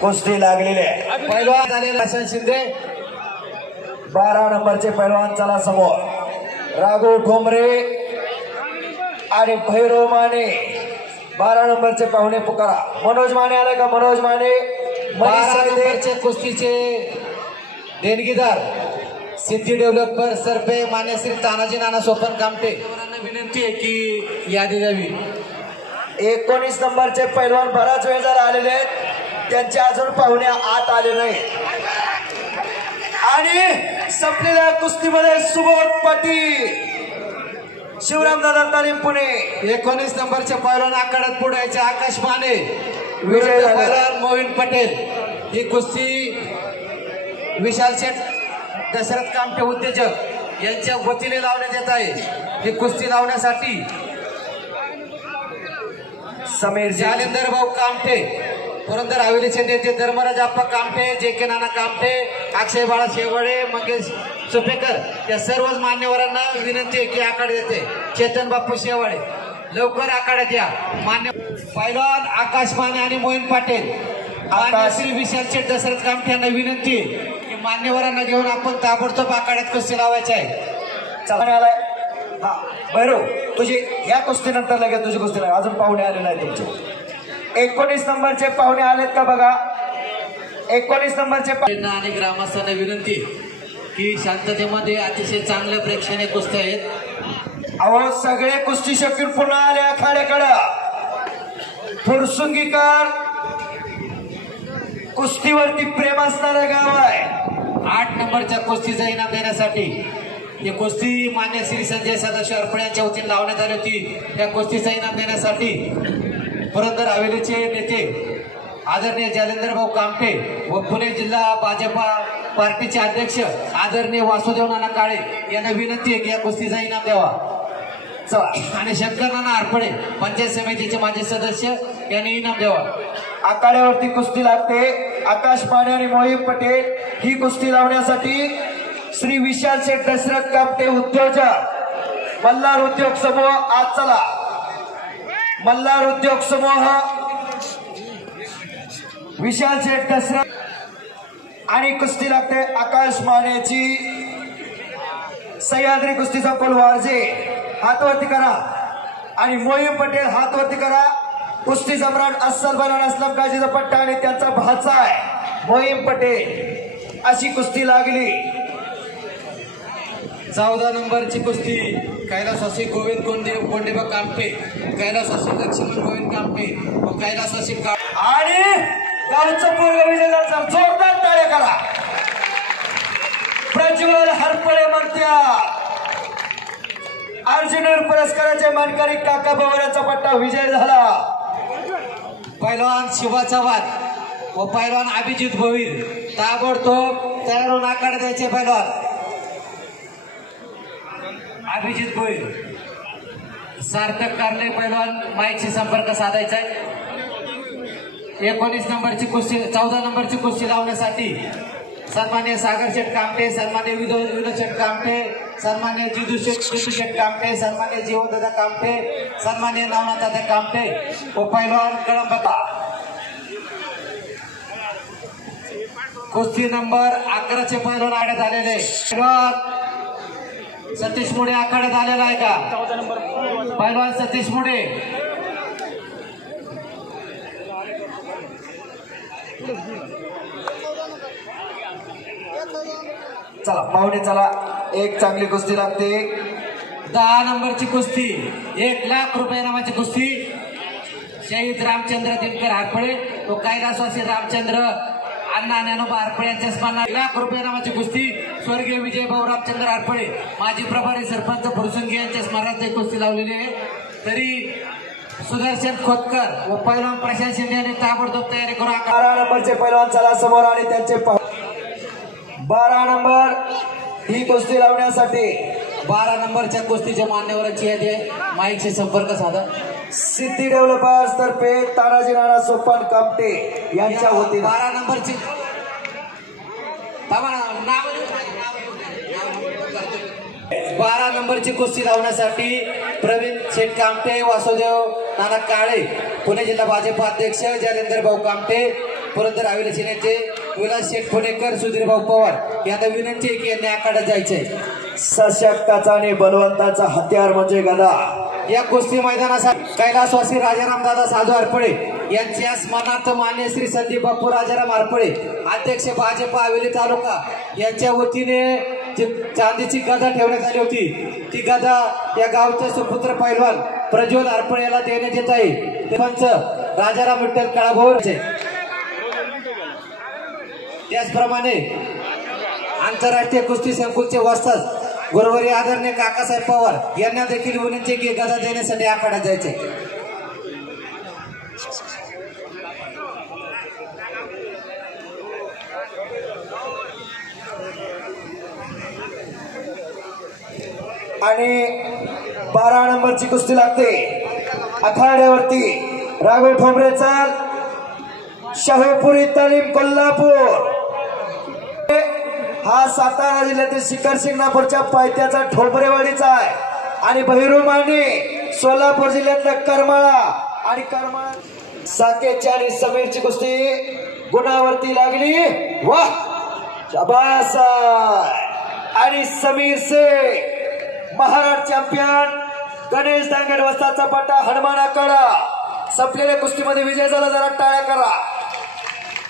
कुस्ती लागलेली आहे। पैलवान झालेला शिंदे 12 नंबरचे पैलवान चला समोर। राघव ठोंबरे आणि भैरव माने 12 नंबरचे पाहुणे पुकारा। मनोज माने आले का? मनोज माने 12 नंबरचे कुस्तीचे देणगीदार सिद्धी डेव्हलपर सरपे मान्य श्री तानाजी नाना सोपन कामटे विनंती आहे की यादी द्यावी। 19 नंबरचे पैलवान बराच वेळ झाला आलेले आहेत, त्यांचे अजून पाहुणे आत आले नाही। आणि संपलेल्या कुस्तीमध्ये सुबोध पाटील शिवरामदादा तालीम पुणे 19 नंबरचे पैलवान आखाड्यात पुढे यायचे आकाश माने विजय पैलवान मोहिन पटेल। ही कुस्ती विशाल शेठ दशरथ कामटे उद्योजक यांच्या वतीने लावण्यात येत आहे। ही कुस्ती लावण्यासाठी समीर जालिंदर भाऊ कामटे, पुरंदर हवेलीचे नेते धर्मराज आप्पा कामटे, जे के नाना कामटे, अक्षय बाळा शेवडे, मंगेश चुपेकर या सर्वच मान्यवरांना विनंती आहे की आखाड्यात येते चेतन बाप्पू शेवाडे लवकर आखाड्यात या। मान्य पैलवान आकाश माने आणि मोहिन पाटील मान्य श्री विशाल शेठ दशरथ कामटे यांना विनंती आहे की मान्यवरांना घेऊन आपण ताबडतोब आखाड्यात कुस्ती लावायची आहे। चालण्याला हा भैरव तुझी या कुस्तीनंतर लगेच तुझी कुस्ती नाही, अजून पाहुणे आले नाही तुमचे। 19 नंबरचे पाहुणे आलेत का बघा। 19 नंबरचे आणि ग्रामस्थांना विनंती की शांततेमध्ये अतिशय चांगल्या प्रेक्षणीय कुस्त्या आहेत। अहो सगळे कुस्ती शकील पुन्हा आले आखाड्याकडे। फुरसुंगीकर कुस्तीवरती प्रेम असणारं गाव आहे। 8 नंबरच्या कुस्तीचा इनाम देण्यासाठी ही कुस्ती मान्य श्री संजय सदाशिव अर्पण यांच्या वतीने लावण्यात आली होती। त्या कुस्तीचा इनाम देण्यासाठी पुरंदर हवेलीचे नेते आदरणीय जालिंदर भाऊ कामटे व पुणे जिल्हा भाजपा पार्टीचे अध्यक्ष आदरणीय वासुदेव नाना काळे यांना विनंती आहे की या कुस्तीचा इनाम द्यावा। चला आणि शंकर नाना आरपडे पंचायत समितीचे माजी सदस्य यांनी इनाम द्यावा। आखाड्यावरती कुस्ती लागते। आकाश माने आणि मोहित पटेल ही कुस्ती लावण्यासाठी श्री विशाल शेठ दशरथ कामटे उद्योजक मल्हार उद्योग समूह आज चला। मल्हार उद्योग समूह विशाल शेठ दशरथ आणि कुस्ती लागते आकाश मानेची। सह्याद्री कुस्ती संकुल वारजे हातवरती करा आणि मोहित पटेल हातवरती करा। कुस्ती सम्राट अस्सल बनान असलम काजीचा पट्टा आणि त्यांचा भाचा आहे मोहित पटेल। अशी कुस्ती लागली। 14 नंबरची कुस्ती कैलासवासी गोविंद कोंडेबा कामटे, कैलासवासी लक्ष्मण गोविंद कामटे व कैलासवासी आणि गावचं पूर्व विजयाचा जोरदार टाळ्या करा। प्रज्वल हरपळे म्हणत्या अर्जुन पुरस्काराचे मानकरी काका पवारांचा पट्टा विजय झाला। पैलवान शिवा चव्हाण व पैलवान अभिजित भोईर ताबडतोब तयार होऊन आखाड्यात द्यायचे। पैलवान अभिजित भोईर सार्थक कारले पैलवान माईकशी संपर्क साधायचा आहे। 19 नंबरची कुस्ती 14 नंबरची कुस्ती लावण्यासाठी सन्मान्य सागर शेठ कामटे, सन्मान्य विनोद शेठ कामटे, सन्मान्य जितू शेठ कामटे, सन्मान्य जीवनदादा कामटे, सन्मान्य नवनाथ दादा कामटे व पैलवान कळंबता। कुस्ती नंबर 11चे पैलवान आखाड्यात आलेले पैलवान सतीश मुडे आखाड्यात आलेला आहे का? पैलवान सतीश मुडे चला पाहुणे चला। एक चांगली कुस्ती लागते। 10 नंबरची कुस्ती 1 लाख रुपये नावाची कुस्ती शहीद रामचंद्र दिनकर हारपळे व कैलासवासी रामचंद्र अण्णा ज्ञानोबा हारपळे यांच्या स्मरणार्थ 1 लाख रुपये नावाची कुस्ती स्वर्गीय विजय भाऊ रामचंद्र हारपळे माजी प्रभारी सरपंच फुरसुंगी यांच्या स्मरणार्थ कुस्ती लावलेली आहे। तरी सुदर्शन खोतकर व पैलवान प्रशांत शिंदे यांनी ताबडतोब तयारी करून 12 नंबरचे पैलवान चला समोर आणि त्यांचे 12 नंबर ही कुस्ती लावण्यासाठी 12 नंबरच्या कुस्तीच्या मान्यवरांची यादी आहे। माईकशी संपर्क साधा। सिद्धी डेव्हलपर्स तर्फे तानाजी नाना सोपन कामटे यांच्या वतीने 12 नंबरची 12 नंबरची कुस्ती लावण्यासाठी प्रवीण शेठ कामटे, वासुदेव नाना काळे, पुणे जिल्हा भाजप अध्यक्ष जालिंदर भाऊ कामटे, पुरंदर हवेली सेनेचे विलास शेठ पुणेकर, सुधीरभाऊ पवार यांना विनंती आहे की यांनी आखाड्यात जायचंय. सशक्ताचा आणि बलवंताचा हत्यार म्हणजे गदा. या कुस्ती मैदानासाठी कैलासवासी राजाराम दादा साधू हरपळे यांच्या स्मरणार्थ मान्य श्री संदीप बापू राजाराम हरपळे अध्यक्ष भाजप हवेली तालुका यांच्या वतीने चांदीची गदा ठेवण्यात आली होती. ती गदा या गावचे सुपुत्र पैलवान प्रज्वल हरपळे याला देण्यात येत आहे. पंच राजाराम विठ्ठल काळाभोर. त्याचप्रमाणे आंतरराष्ट्रीय कुस्ती संकुलचे वस्ताद गुरुवारी आदरणीय काकासाहेब पवार यांना देखील विनंती की गदा देण्यासाठी आखाड्यात जायचे. आणि 12 नंबरची कुस्ती लागते. आखाड्यावरती राघव ठोंबरेचा शाहूपुरी तालीम कोल्हापूर. हा सातारा जिल्ह्यातील शिखर शिंगणापूरच्या पायथ्याचा ठोंबरेवाडीचा आहे. आणि बहिरुमाने सोलापूर जिल्ह्यातल्या करमाळा आणि करमाळा साकेची आणि समीरची कुस्ती गुणावरती लागली. वाह शाबास. आणि समीर से महाराष्ट्र चॅम्पियन गणेश दांगड वस्ताचा पट्टा हनुमानाकडा संपलेल्या कुस्तीमध्ये विजय झाला. जरा टाळ्या करा.